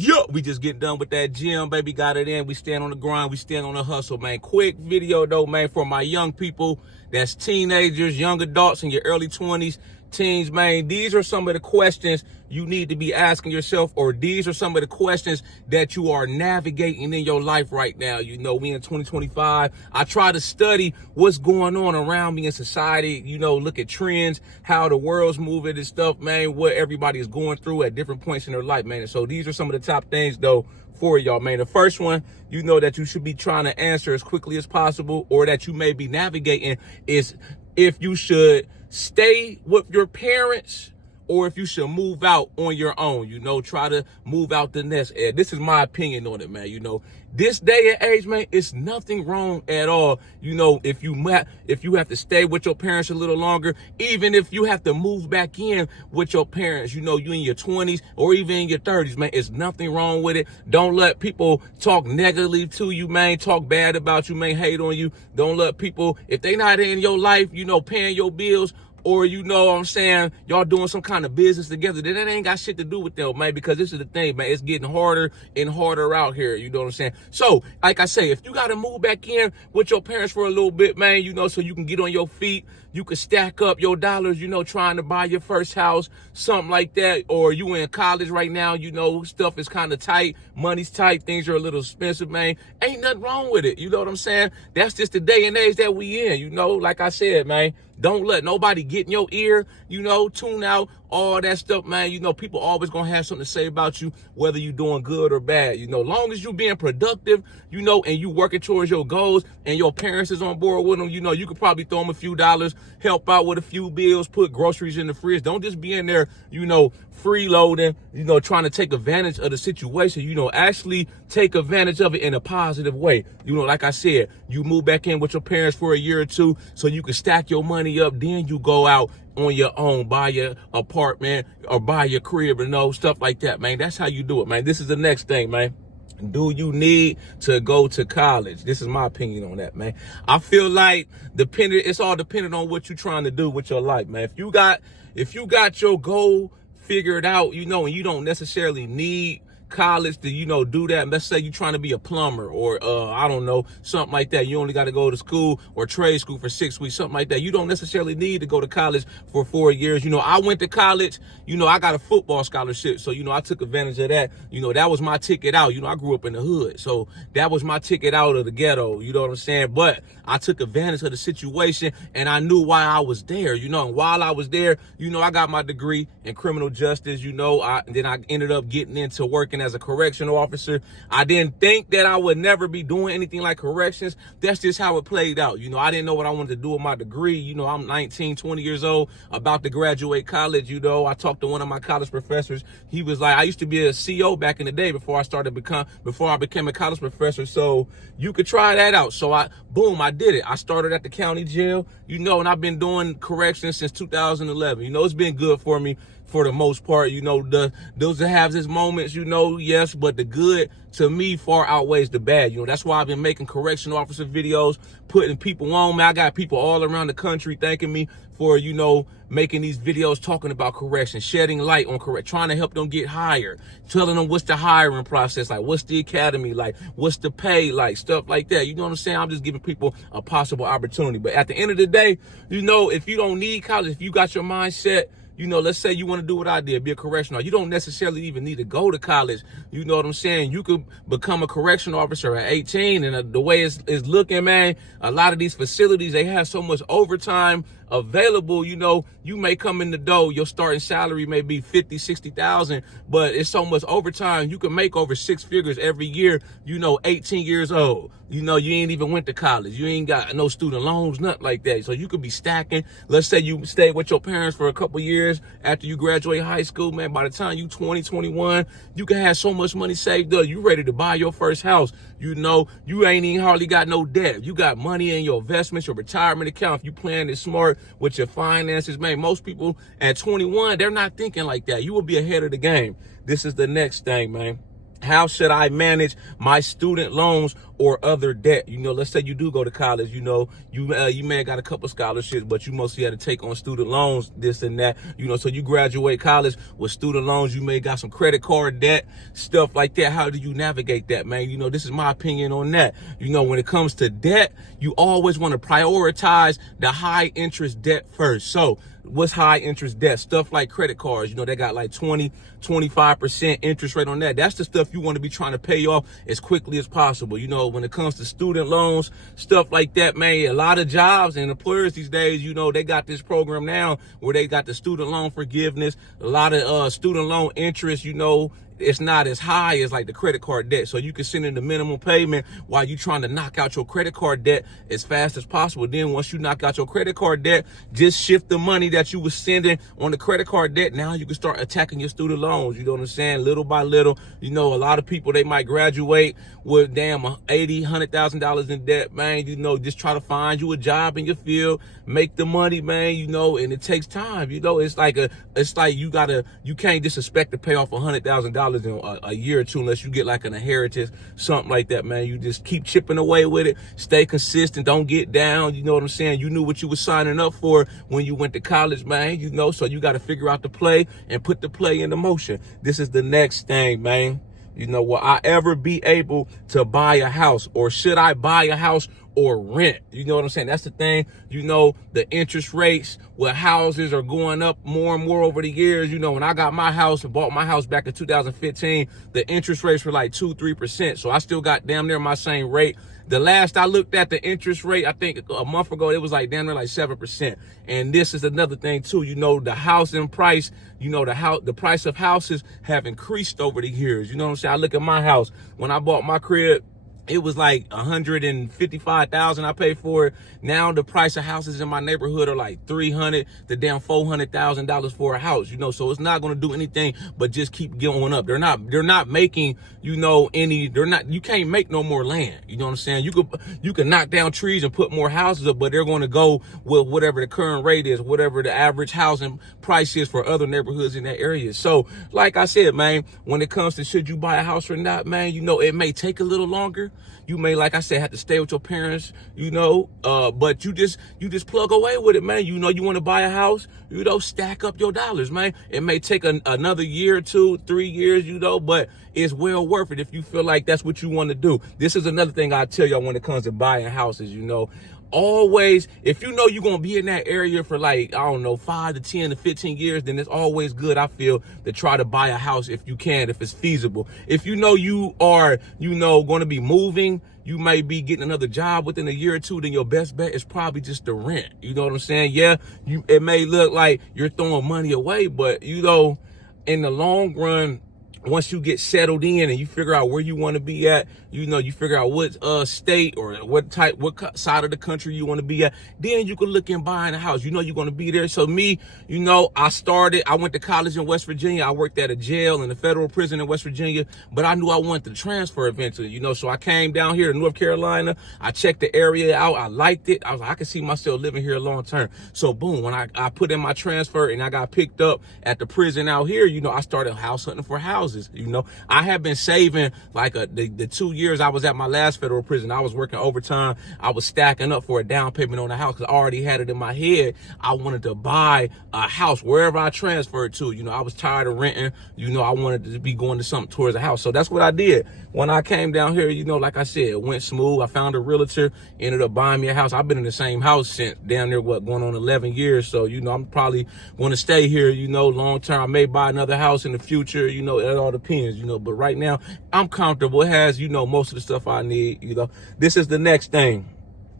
Yup, we just getting done with that gym, baby. Got it in. We stand on the grind. We stand on the hustle, man. Quick video, though, man, for my young people. That's teenagers, young adults in your early 20s, teens, man. These are some of the questions you need to be asking yourself, or these are some of the questions that you are navigating in your life right now. You know, we in 2025. I try to study what's going on around me in society, you know, look at trends, how the world's moving and stuff, man, what everybody is going through at different points in their life, man. And so these are some of the top things, though, for y'all, man. The first one, you know, that you should be trying to answer as quickly as possible, or that you may be navigating, is if you should stay with your parents or if you should move out on your own. You know, try to move out the nest. And this is my opinion on it, man. You know, this day and age, man, it's nothing wrong at all. You know, if you have to stay with your parents a little longer, even if you have to move back in with your parents, you know, you in your 20s or even in your 30s, man, it's nothing wrong with it. Don't let people talk negatively to you, man, talk bad about you, man, hate on you. Don't let people, if they not in your life, you know, paying your bills, or, you know what I'm saying, y'all doing some kind of business together, then that ain't got shit to do with them, man, because this is the thing, man. It's getting harder and harder out here, you know what I'm saying? So, like I say, if you got to move back in with your parents for a little bit, man, you know, so you can get on your feet, you can stack up your dollars, you know, trying to buy your first house, something like that, or you in college right now, you know, stuff is kind of tight, money's tight, things are a little expensive, man. Ain't nothing wrong with it, you know what I'm saying? That's just the day and age that we in, you know, like I said, man. Don't let nobody get in your ear, you know, tune out all that stuff, man. You know, people always gonna have something to say about you, whether you doing good or bad. You know, long as you being productive, you know, and you working towards your goals and your parents is on board with them, you know, you could probably throw them a few dollars, help out with a few bills, put groceries in the fridge. Don't just be in there, you know, freeloading, you know, trying to take advantage of the situation. You know, actually take advantage of it in a positive way. You know, like I said, you move back in with your parents for a year or two so you can stack your money up. Then you go out on your own, buy your apartment or buy your crib, and know, stuff like that, man. That's how you do it, man. This is the next thing, man. Do you need to go to college? This is my opinion on that, man. I feel like it's all dependent on what you're trying to do with your life, man. If you got your goal figured out, you know, and you don't necessarily need college to, you know, do that. Let's say you're trying to be a plumber or I don't know, something like that. You only got to go to school or trade school for 6 weeks, something like that. You don't necessarily need to go to college for 4 years. You know, I went to college, you know, I got a football scholarship. So, you know, I took advantage of that. You know, that was my ticket out. You know, I grew up in the hood. So that was my ticket out of the ghetto. You know what I'm saying? But I took advantage of the situation and I knew why I was there, you know, and while I was there, you know, I got my degree in criminal justice, you know, then I ended up getting into working as a correctional officer. I didn't think that I would never be doing anything like corrections. That's just how it played out. You know, I didn't know what I wanted to do with my degree. You know, I'm 19, 20 years old, about to graduate college. You know, I talked to one of my college professors. He was like, I used to be a CO back in the day before I became a college professor. So you could try that out. So I did it. I started at the county jail, you know, and I've been doing corrections since 2011. You know, it's been good for me for the most part. You know, those that have his moments, you know, yes, but the good to me far outweighs the bad. You know, that's why I've been making correctional officer videos, putting people on, man. I got people all around the country thanking me for, you know, making these videos talking about correction, shedding light on trying to help them get hired, telling them what's the hiring process like, what's the academy like, what's the pay like, stuff like that. You know what I'm saying? I'm just giving people a possible opportunity. But at the end of the day, you know, if you don't need college, if you got your mindset, you know, let's say you want to do what I did, be a correctional. You don't necessarily even need to go to college. You know what I'm saying? You could become a correctional officer at 18. And the way it's looking, man, a lot of these facilities, they have so much overtime available. You know, you may come in the door, your starting salary may be 50, 60,000, but it's so much overtime. You can make over 6 figures every year, you know, 18 years old. You know, you ain't even went to college. You ain't got no student loans, nothing like that. So you could be stacking. Let's say you stay with your parents for a couple years after you graduate high school, man. By the time you 20, 21, you can have so much money saved up. You ready to buy your first house. You know, you ain't even hardly got no debt. You got money in your investments, your retirement account. If you plan it smart with your finances, man, most people at 21, they're not thinking like that. You will be ahead of the game. This is the next thing, man. How should I manage my student loans or other debt? You know, let's say you do go to college, you know, you may have got a couple scholarships, but you mostly had to take on student loans, this and that, you know, so you graduate college with student loans, you may got some credit card debt, stuff like that. How do you navigate that, man? You know, this is my opinion on that. You know, when it comes to debt, you always want to prioritize the high interest debt first. So what's high interest debt? Stuff like credit cards, you know, they got like 20-25% interest rate on that. That's the stuff you want to be trying to pay off as quickly as possible. You know, when it comes to student loans, stuff like that, man, a lot of jobs and employers these days, you know, they got this program now where they got the student loan forgiveness, a lot of student loan interest, you know, it's not as high as like the credit card debt. So you can send in the minimum payment while you're trying to knock out your credit card debt as fast as possible. Then once you knock out your credit card debt, just shift the money that you were sending on the credit card debt. Now you can start attacking your student loans. You know what I'm saying? Little by little, you know, a lot of people, they might graduate with damn $80,000-$100,000 in debt, man. You know, just try to find you a job in your field, make the money, man, you know, and it takes time. You know, it's like you can't just expect to pay off $100,000 in a year or two unless you get like an inheritance, something like that, man. You just keep chipping away with it, stay consistent, don't get down. You know what I'm saying? You knew what you were signing up for when you went to college, man, you know, so you got to figure out the play and put the play into motion. This is the next thing, man. You know, will I ever be able to buy a house, or should I buy a house or rent? You know what I'm saying? That's the thing. You know, the interest rates with houses are going up more and more over the years. You know, when I got my house and bought my house back in 2015, the interest rates were like 2-3%. So I still got damn near my same rate. The last I looked at the interest rate, I think a month ago, it was like damn near like 7%. And this is another thing too. You know, the housing price, you know, the price of houses have increased over the years. You know what I'm saying? I look at my house. When I bought my crib, it was like $155,000 I paid for it. Now the price of houses in my neighborhood are like $300,000 to damn $400,000 for a house, you know, so it's not going to do anything but just keep going up. They're not making, you know, you can't make no more land. You know what I'm saying? You can knock down trees and put more houses up, but they're going to go with whatever the current rate is, whatever the average housing price is for other neighborhoods in that area. So like I said, man, when it comes to should you buy a house or not, man, you know, it may take a little longer. You may, like I said, have to stay with your parents, you know, but you just plug away with it, man. You know, you want to buy a house, you know, stack up your dollars, man. It may take another year or 2, 3 years, you know, but it's well worth it if you feel like that's what you want to do. This is another thing I tell y'all when it comes to buying houses, you know. Always, if you know you're going to be in that area for like, I don't know, 5 to 10 to 15 years, then it's always good, I feel, to try to buy a house if you can, if it's feasible. If you know you are, you know, going to be moving, you may be getting another job within a year or two, then your best bet is probably just the rent. You know what I'm saying? Yeah, it may look like you're throwing money away, but, you know, in the long run, once you get settled in and you figure out where you want to be at, you know, you figure out what state or what side of the country you want to be at, then you can look in buying a house. You know you're going to be there. So me, you know, I went to college in West Virginia. I worked at a jail in a federal prison in West Virginia, but I knew I wanted to transfer eventually, you know, so I came down here to North Carolina. I checked the area out. I liked it. I was like, I can see myself living here long term. So boom, when I put in my transfer and I got picked up at the prison out here, you know, I started house hunting for houses. You know, I have been saving like the 2 years I was at my last federal prison. I was working overtime. I was stacking up for a down payment on a house because I already had it in my head. I wanted to buy a house wherever I transferred to. You know, I was tired of renting. You know, I wanted to be going to something towards a house. So that's what I did. When I came down here, you know, like I said, it went smooth. I found a realtor, ended up buying me a house. I've been in the same house since down there, going on 11 years. So, you know, I'm probably going to stay here, you know, long term. I may buy another house in the future. You know, it all depends, you know, but right now I'm comfortable. It has, you know, most of the stuff I need, you know. This is the next thing,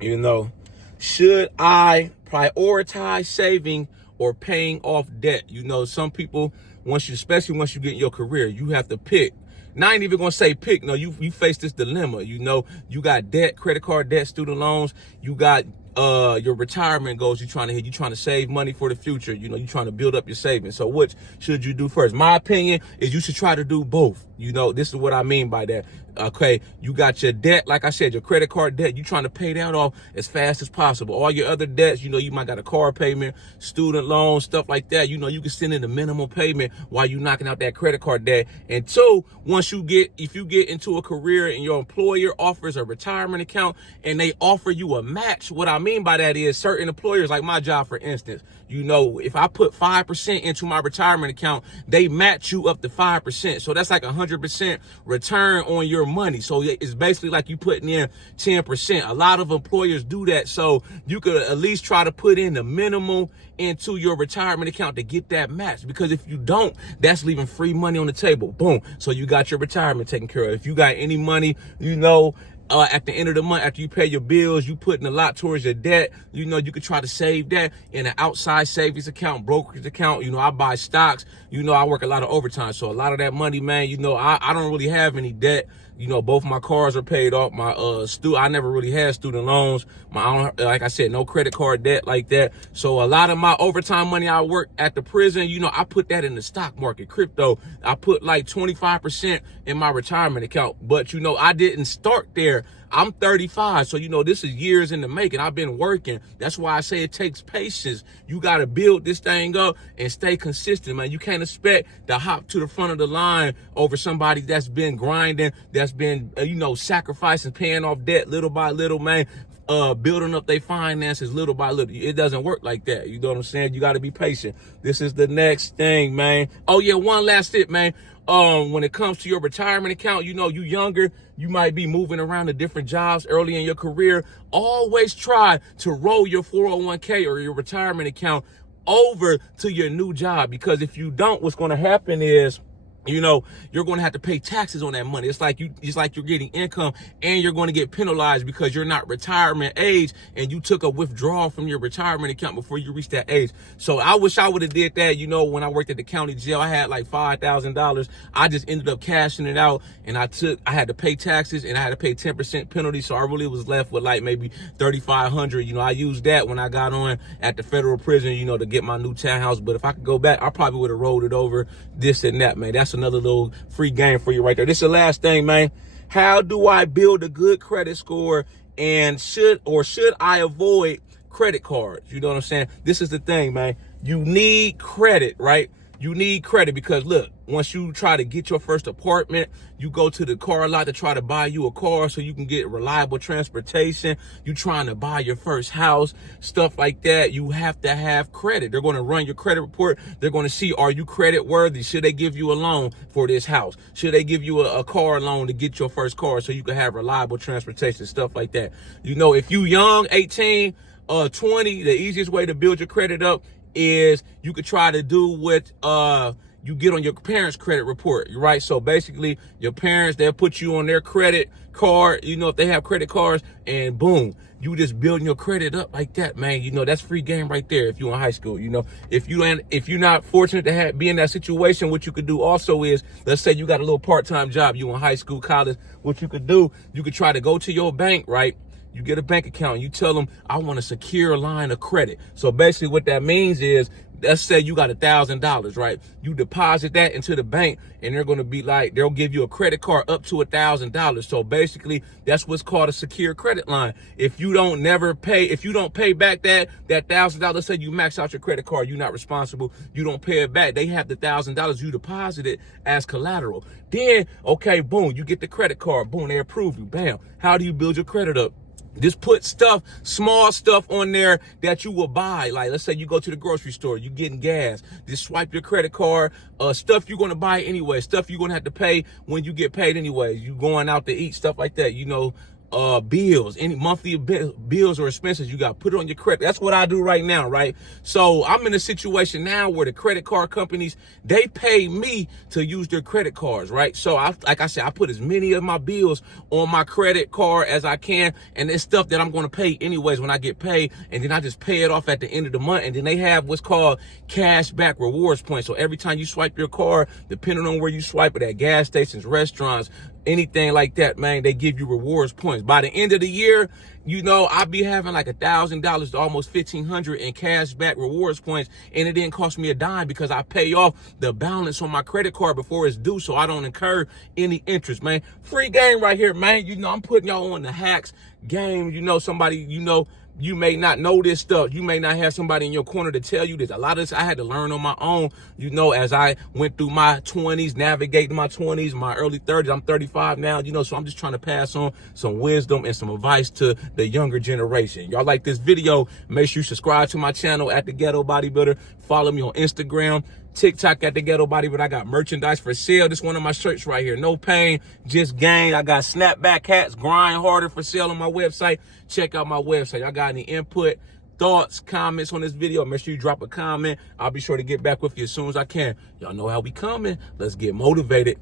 you know. Should I prioritize saving or paying off debt? You know, some people, especially once you get in your career, you have to pick. Now, I ain't even gonna say pick. No, you face this dilemma. You know, you got debt, credit card debt, student loans. You got your retirement goals you're trying to hit. You're trying to save money for the future. You know, you're trying to build up your savings. So which should you do first? My opinion is you should try to do both. You know, this is what I mean by that. Okay, you got your debt, like I said, your credit card debt. You're trying to pay that off as fast as possible. All your other debts, you know, you might got a car payment, student loans, stuff like that. You know, you can send in a minimal payment while you're knocking out that credit card debt. And two, if you get into a career and your employer offers a retirement account and they offer you a match, what I mean by that is certain employers, like my job, for instance, you know, if I put 5% into my retirement account, they match you up to 5%. So that's like 100% return on your money. So it's basically like you putting in 10%. A lot of employers do that. So you could at least try to put in the minimum into your retirement account to get that match. Because if you don't, that's leaving free money on the table. Boom. So you got your retirement taken care of. If you got any money, you know, at the end of the month, after you pay your bills, you putting a lot towards your debt. You know, you could try to save that in an outside savings account, brokerage account. You know, I buy stocks. You know, I work a lot of overtime. So a lot of that money, man, you know, I don't really have any debt. You know, both my cars are paid off. I never really had student loans. Like I said, no credit card debt like that. So a lot of my overtime money I work at the prison, you know, I put that in the stock market, crypto. I put like 25% in my retirement account. But, you know, I didn't start there. I'm 35, so, you know, this is years in the making. I've been working. That's why I say it takes patience. You got to build this thing up and stay consistent, man. You can't expect to hop to the front of the line over somebody that's been grinding, that's been, you know, sacrificing, paying off debt little by little, man. Building up their finances little by little. It doesn't work like that. You know what I'm saying? You got to be patient. This is the next thing, man. Oh, yeah, one last tip, man. When it comes to your retirement account, you know, you younger, you might be moving around to different jobs early in your career. Always try to roll your 401k or your retirement account over to your new job, because if you don't, what's going to happen is, you know, you're going to have to pay taxes on that money. It's like you're getting income, and you're going to get penalized because you're not retirement age and you took a withdrawal from your retirement account before you reach that age. So I wish I would have did that. You know, when I worked at the county jail, I had like $5,000. I just ended up cashing it out, and I had to pay taxes, and I had to pay 10% penalty. So I really was left with like maybe $3,500. You know, I used that when I got on at the federal prison, you know, to get my new townhouse. But if I could go back, I probably would have rolled it over, this and that, man. That's another little free game for you right there. This is the last thing, man. How do I build a good credit score, and should I avoid credit cards? You know what I'm saying? This is the thing, man. You need credit, right? You need credit because, look, once you try to get your first apartment, you go to the car lot to try to buy you a car so you can get reliable transportation. You trying to buy your first house, stuff like that. You have to have credit. They're going to run your credit report. They're going to see, are you credit worthy? Should they give you a loan for this house? Should they give you a car loan to get your first car so you can have reliable transportation, stuff like that? You know, if you young, 18, 20, the easiest way to build your credit up is you could try to do what you get on your parents' credit report, right? So basically, your parents, they'll put you on their credit card, you know, if they have credit cards, and boom, you just building your credit up like that, man. You know, that's free game right there if you're in high school. You know, if you're not fortunate to be in that situation, what you could do also is, let's say you got a little part-time job, you in high school, college, what you could do, you could try to go to your bank, right? You get a bank account, you tell them, I want a secure line of credit. So basically what that means is, let's say you got $1,000, right? You deposit that into the bank, and they're going to be like, they'll give you a credit card up to $1,000. So basically that's what's called a secure credit line. If you don't pay back that $1,000, let's say you max out your credit card, you're not responsible, you don't pay it back, they have the $1,000 you deposited as collateral. Then, okay, boom, you get the credit card, boom, they approve you, bam. How do you build your credit up? Just put small stuff on there that you will buy. Like, let's say you go to the grocery store, you getting gas. Just swipe your credit card, stuff you're going to buy anyway, stuff you're going to have to pay when you get paid anyway. You going out to eat, stuff like that, you know. Bills, any monthly bills or expenses you got, put it on your credit. That's what I do right now, right? So I'm in a situation now where the credit card companies, they pay me to use their credit cards, right? So like I said, I put as many of my bills on my credit card as I can, and it's stuff that I'm going to pay anyways when I get paid, and then I just pay it off at the end of the month. And then they have what's called cash back rewards points. So every time you swipe your card, depending on where you swipe it at, gas stations, restaurants, anything like that, man, they give you rewards points. By the end of the year, you know, I'll be having like $1,000 to almost $1,500 in cash back rewards points, and it didn't cost me a dime because I pay off the balance on my credit card before it's due, so I don't incur any interest, man. Free game right here, man. You know, I'm putting y'all on the hacks game. You know, somebody, you know, you may not know this stuff. You may not have somebody in your corner to tell you this. A lot of this I had to learn on my own, you know, as I went through my 20s, navigating my 20s, my early 30s. I'm 35 now, you know, so I'm just trying to pass on some wisdom and some advice to the younger generation. Y'all like this video, make sure you subscribe to my channel at the Ghetto Bodybuilder. Follow me on Instagram, TikTok at the Ghetto Bodybuilder. I got merchandise for sale. This one of my shirts right here. No pain, just gain. I got snapback hats, grind harder for sale on my website. Check out my website. I got any input, thoughts, comments on this video, make sure you drop a comment. I'll be sure to get back with you as soon as I can. Y'all know how we coming. Let's get motivated.